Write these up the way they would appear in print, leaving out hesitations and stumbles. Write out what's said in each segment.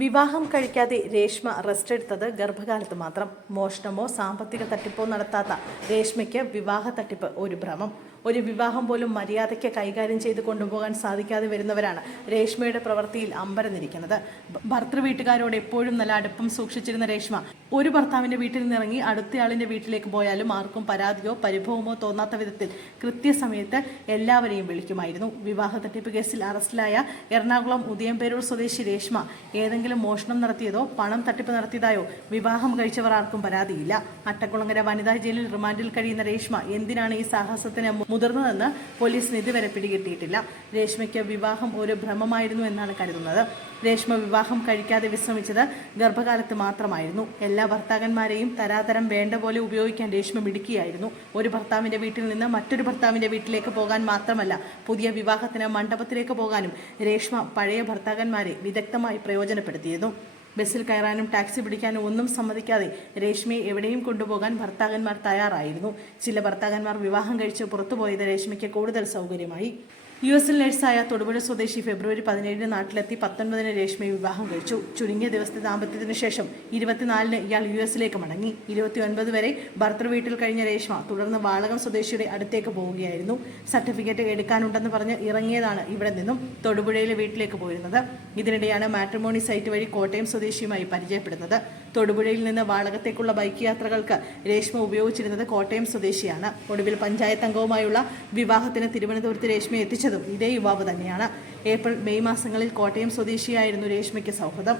വിവാഹം കഴിക്കാതെ രേഷ്മ റെസ്റ്റ് എടുത്തത് ഗർഭകാലത്ത് മാത്രം. മോഷണമോ സാമ്പത്തിക തട്ടിപ്പോ നടത്താത്ത രേഷ്മയ്ക്ക് വിവാഹ തട്ടിപ്പ് ഒരു ഭ്രമം. ഒരു വിവാഹം പോലും മര്യാദയ്ക്ക് കൈകാര്യം ചെയ്ത് കൊണ്ടുപോകാൻ സാധിക്കാതെ വരുന്നവരാണ് രേഷ്മയുടെ പ്രവൃത്തിയിൽ അമ്പരന്നിരിക്കുന്നത്. ഭർത്തൃ വീട്ടുകാരോട് എപ്പോഴും നല്ല അടുപ്പം സൂക്ഷിച്ചിരുന്ന രേഷ്മ ഒരു ഭർത്താവിന്റെ വീട്ടിൽ നിന്നിറങ്ങി അടുത്തയാളിന്റെ വീട്ടിലേക്ക് പോയാലും ആർക്കും പരാതിയോ പരിഭവമോ തോന്നാത്ത വിധത്തിൽ കൃത്യസമയത്ത് എല്ലാവരെയും വിളിക്കുമായിരുന്നു. വിവാഹ തട്ടിപ്പ് കേസിൽ അറസ്റ്റിലായ എറണാകുളം ഉദയംപേരൂർ സ്വദേശി രേഷ്മ ഏതെങ്കിലും മോഷണം നടത്തിയതോ പണം തട്ടിപ്പ് നടത്തിയതായോ വിവാഹം കഴിച്ചവർ ആർക്കും പരാതിയില്ല. അട്ടക്കുളങ്ങര വനിതാ ജയിലിൽ റിമാൻഡിൽ കഴിയുന്ന രേഷ്മ എന്തിനാണ് ഈ സാഹസത്തിന് മുതിർന്നതെന്ന് പോലീസിന് ഇതുവരെ പിടികിട്ടിയിട്ടില്ല. രേഷ്മയ്ക്ക് വിവാഹം ഒരു ഭ്രമമായിരുന്നു എന്നാണ് കരുതുന്നത്. രേഷ്മ വിവാഹം കഴിക്കാതെ വിശ്രമിച്ചത് ഗർഭകാലത്ത് മാത്രമായിരുന്നു. എല്ലാ ഭർത്താക്കന്മാരെയും തരാതരം വേണ്ട പോലെ ഉപയോഗിക്കാൻ രേഷ്മ മിടുക്കിയായിരുന്നു. ഒരു ഭർത്താവിന്റെ വീട്ടിൽ നിന്ന് മറ്റൊരു ഭർത്താവിന്റെ വീട്ടിലേക്ക് പോകാൻ മാത്രമല്ല, പുതിയ വിവാഹത്തിന് മണ്ഡപത്തിലേക്ക് പോകാനും രേഷ്മ പഴയ ഭർത്താക്കന്മാരെ വിദഗ്ധമായി പ്രയോജനപ്പെടുത്തിയിരുന്നു. ബസ്സിൽ കയറാനും ടാക്സി പിടിക്കാനും ഒന്നും സമ്മതിക്കാതെ രേഷ്മയെ എവിടെയും കൊണ്ടുപോകാൻ ഭർത്താക്കന്മാർ തയ്യാറായിരുന്നു. ചില ഭർത്താക്കന്മാർ വിവാഹം കഴിച്ച് പുറത്തുപോയത് രേഷ്മയ്ക്ക് കൂടുതൽ സൗകര്യമായി. യുഎസിൽ നഴ്സായ തൊടുപുഴ സ്വദേശി ഫെബ്രുവരി 17 നാട്ടിലെത്തി 19 രേഷ്മയെ വിവാഹം കഴിച്ചു. ചുരുങ്ങിയ ദിവസത്തെ ദാമ്പത്യത്തിന് ശേഷം 24 ഇയാൾ യുഎസിലേക്ക് മടങ്ങി. 29 വരെ ഭർത്തൃ വീട്ടിൽ കഴിഞ്ഞ രേഷ്മ തുടർന്ന് വാളകം സ്വദേശിയുടെ അടുത്തേക്ക് പോവുകയായിരുന്നു. സർട്ടിഫിക്കറ്റ് എടുക്കാനുണ്ടെന്ന് പറഞ്ഞ് ഇറങ്ങിയതാണ് ഇവിടെ നിന്നും തൊടുപുഴയിലെ വീട്ടിലേക്ക് പോയിരുന്നത്. ഇതിനിടെയാണ് മാട്രിമോണി സൈറ്റ് വഴി കോട്ടയം സ്വദേശിയുമായി പരിചയപ്പെടുന്നത്. തൊടുപുഴയിൽ നിന്ന് വാളകത്തേക്കുള്ള ബൈക്ക് യാത്രകൾക്ക് രേഷ്മ ഉപയോഗിച്ചിരുന്നത് കോട്ടയം സ്വദേശിയാണ്. ഒടുവിൽ പഞ്ചായത്ത് അംഗവുമായുള്ള വിവാഹത്തിന് തിരുവനന്തപുരത്ത് രേഷ്മയെ എത്തിച്ചതും ഇതേ യുവാവ് തന്നെയാണ്. ഏപ്രിൽ മെയ് മാസങ്ങളിൽ കോട്ടയം സ്വദേശിയായിരുന്നു രേഷ്മയ്ക്ക് സൗഹൃദം.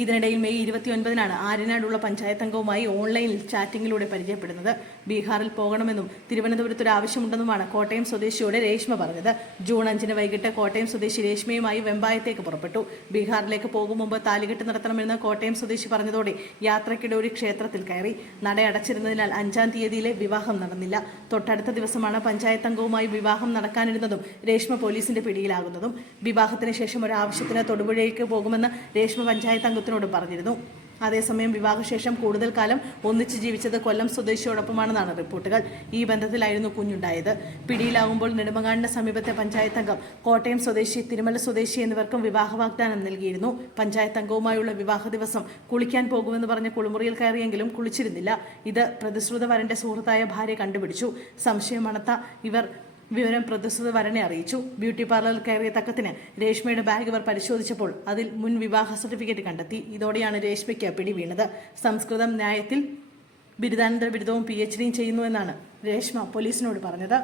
ഇതിനിടയിൽ മെയ് 29 ആര്യനാടുള്ള പഞ്ചായത്ത് അംഗവുമായി ഓൺലൈനിൽ ചാറ്റിങ്ങിലൂടെ പരിചയപ്പെടുന്നത്. ബീഹാറിൽ പോകണമെന്നും തിരുവനന്തപുരത്ത് ഒരു ആവശ്യമുണ്ടെന്നുമാണ് കോട്ടയം സ്വദേശിയോട് രേഷ്മ പറഞ്ഞത്. ജൂൺ 5 വൈകിട്ട് കോട്ടയം സ്വദേശി രേഷ്മയുമായി വെമ്പായത്തേക്ക് പുറപ്പെട്ടു. ബീഹാറിലേക്ക് പോകും മുമ്പ് താലികെട്ട് നടത്തണമെന്ന് കോട്ടയം സ്വദേശി പറഞ്ഞതോടെ യാത്രയ്ക്കിടെ ഒരു ക്ഷേത്രത്തിൽ കയറി. നട അടച്ചിരുന്നതിനാൽ 5-ാം തീയതിയിലെ വിവാഹം നടന്നില്ല. തൊട്ടടുത്ത ദിവസമാണ് പഞ്ചായത്ത് അംഗവുമായി വിവാഹം നടക്കാനിരുന്നതും രേഷ്മ പോലീസിന്റെ പിടിയിലാകുന്നതും. വിവാഹത്തിന് ശേഷം ഒരു ആവശ്യത്തിന് തൊടുപുഴയ്ക്ക് പോകുമെന്ന് രേഷ്മ പഞ്ചായത്ത് അംഗത്തിനോട് പറഞ്ഞിരുന്നു. അതേസമയം വിവാഹശേഷം കൂടുതൽ കാലം ഒന്നിച്ച് ജീവിച്ചത് കൊല്ലം സ്വദേശിയോടൊപ്പമാണെന്നാണ് റിപ്പോർട്ടുകൾ. ഈ ബന്ധത്തിലായിരുന്നു കുഞ്ഞുണ്ടായത്. പിടിയിലാകുമ്പോൾ നെടുമങ്ങാടിന് സമീപത്തെ പഞ്ചായത്ത് അംഗം, കോട്ടയം സ്വദേശി, തിരുമല സ്വദേശി എന്നിവർക്കും വിവാഹ വാഗ്ദാനം നൽകിയിരുന്നു. പഞ്ചായത്ത് അംഗവുമായുള്ള വിവാഹ ദിവസം കുളിക്കാൻ പോകുമെന്ന് പറഞ്ഞ് കുളിമുറിയിൽ കയറിയെങ്കിലും കുളിച്ചിരുന്നില്ല. ഇത് പ്രതിശ്രുത വരന്റെ സുഹൃത്തായ ഭാര്യ കണ്ടുപിടിച്ചു. സംശയമണത്ത ഇവർ വിവരം പ്രതിശ്രുത വരനെ അറിയിച്ചു. ബ്യൂട്ടി പാർലറിൽ കയറിയ തക്കത്തിന് രേഷ്മയുടെ ബാഗ് ഇവർ പരിശോധിച്ചപ്പോൾ അതിൽ മുൻ വിവാഹ സർട്ടിഫിക്കറ്റ് കണ്ടെത്തി. ഇതോടെയാണ് രേഷ്മയ്ക്ക് പിടി വീണത്. സംസ്കൃതം ന്യായത്തിൽ ബിരുദാനന്തര ബിരുദവും PhDയും ചെയ്യുന്നുവെന്നാണ് രേഷ്മ പോലീസിനോട് പറഞ്ഞത്.